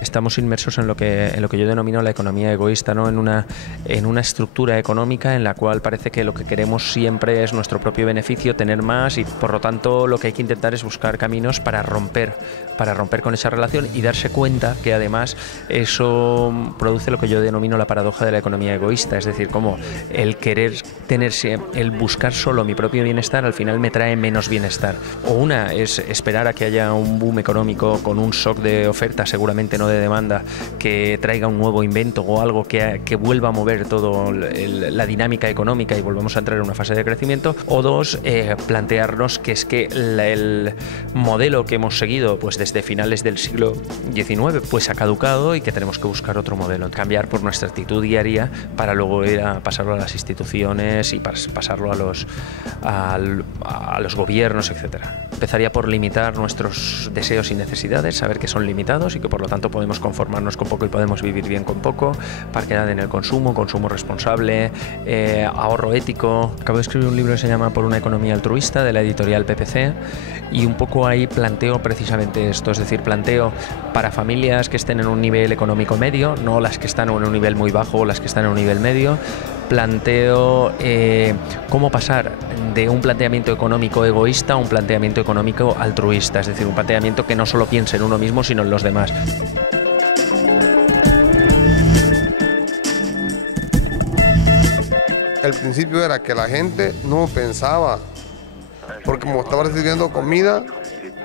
Estamos inmersos en lo que yo denomino la economía egoísta, ¿no? En una estructura económica en la cual parece que lo que queremos siempre es nuestro propio beneficio, tener más, y por lo tanto lo que hay que intentar es buscar caminos para romper con esa relación y darse cuenta que además eso produce lo que yo denomino la paradoja de la economía egoísta, es decir, como el querer tenerse, el buscar solo mi propio bienestar al final me trae menos bienestar. O una es esperar a que haya un boom económico con un shock de oferta, seguramente no de demanda, que traiga un nuevo invento o algo que vuelva a mover todo la dinámica económica y volvamos a entrar en una fase de crecimiento. O dos, plantearnos que es que el modelo que hemos seguido pues desde finales del siglo XIX pues ha caducado y que tenemos que buscar otro modelo, cambiar por nuestra actitud diaria para luego ir a pasarlo a las instituciones y pasarlo a los gobiernos, etcétera. Empezaría por limitar nuestros deseos y necesidades, saber que son limitados y que por lo tanto podemos conformarnos con poco y podemos vivir bien con poco, parquedad en el consumo responsable, ahorro ético. Acabo de escribir un libro que se llama Por una economía altruista, de la editorial PPC, y un poco ahí planteo precisamente esto, es decir, planteo para familias que estén en un nivel económico medio, no las que están en un nivel muy bajo o las que están en un nivel medio. Planteo cómo pasar de un planteamiento económico egoísta a un planteamiento económico altruista, es decir, un planteamiento que no solo piense en uno mismo, sino en los demás. El principio era que la gente no pensaba, porque como estaba recibiendo comida,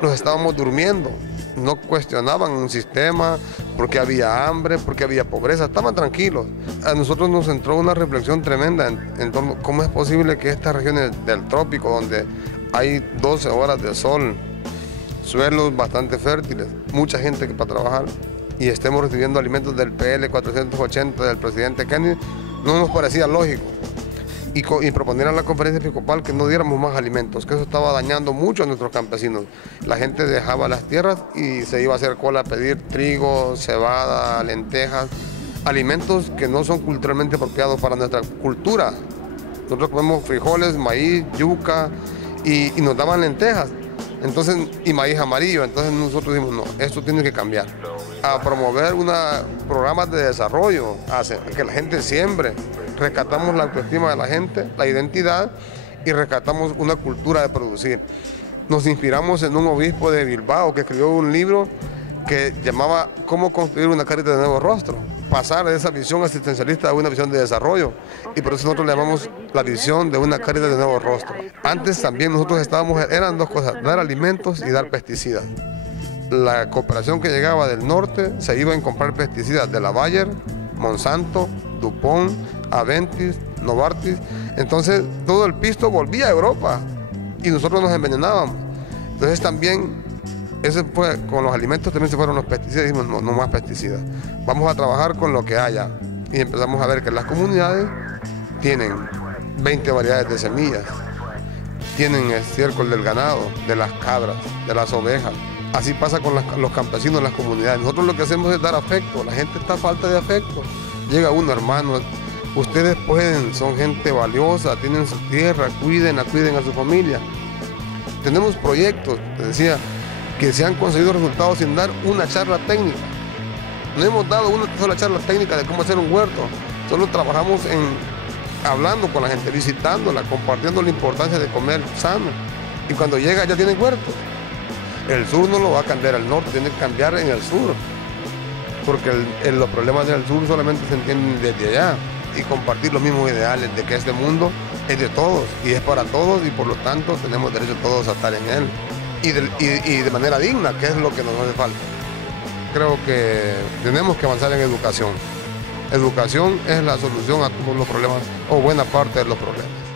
nos estábamos durmiendo. No cuestionaban un sistema, porque había hambre, porque había pobreza, estaban tranquilos. A nosotros nos entró una reflexión tremenda en torno a cómo es posible que estas regiones del trópico, donde hay 12 horas de sol, suelos bastante fértiles, mucha gente que para trabajar, y estemos recibiendo alimentos del PL 480 del presidente Kennedy, no nos parecía lógico. Y proponer a la conferencia episcopal que no diéramos más alimentos, que eso estaba dañando mucho a nuestros campesinos. La gente dejaba las tierras y se iba a hacer cola a pedir trigo, cebada, lentejas, alimentos que no son culturalmente apropiados para nuestra cultura. Nosotros comemos frijoles, maíz, yuca y nos daban lentejas, entonces, y maíz amarillo. Entonces nosotros dijimos, no, esto tiene que cambiar. A promover programas de desarrollo, que la gente siembre. Rescatamos la autoestima de la gente, la identidad, y rescatamos una cultura de producir. Nos inspiramos en un obispo de Bilbao que escribió un libro que llamaba Cómo construir una Cáritas de nuevo rostro. Pasar de esa visión asistencialista a una visión de desarrollo, y por eso nosotros le llamamos la visión de una Cáritas de nuevo rostro. Antes también nosotros eran dos cosas, dar alimentos y dar pesticidas. La cooperación que llegaba del norte se iba a comprar pesticidas de la Bayer, Monsanto, DuPont, Aventis, Novartis. Entonces todo el pisto volvía a Europa y nosotros nos envenenábamos. Entonces también, ese fue, con los alimentos también se fueron los pesticidas, y dijimos no más pesticidas. Vamos a trabajar con lo que haya. Y empezamos a ver que las comunidades tienen 20 variedades de semillas, tienen estiércol del ganado, de las cabras, de las ovejas. Así pasa con los campesinos en las comunidades. Nosotros lo que hacemos es dar afecto. La gente está a falta de afecto. Llega uno, hermano, ustedes pueden, son gente valiosa, tienen su tierra, cuídenla, cuiden a su familia. Tenemos proyectos, te decía, que se han conseguido resultados sin dar una charla técnica. No hemos dado una sola charla técnica de cómo hacer un huerto. Solo trabajamos hablando con la gente, visitándola, compartiendo la importancia de comer sano. Y cuando llega ya tienen huertos. El sur no lo va a cambiar el norte, tiene que cambiar en el sur. Porque los problemas del sur solamente se entienden desde allá. Y compartir los mismos ideales de que este mundo es de todos y es para todos, y por lo tanto tenemos derecho todos a estar en él. Y de manera digna, que es lo que nos hace falta. Creo que tenemos que avanzar en educación. Educación es la solución a todos los problemas, o buena parte de los problemas.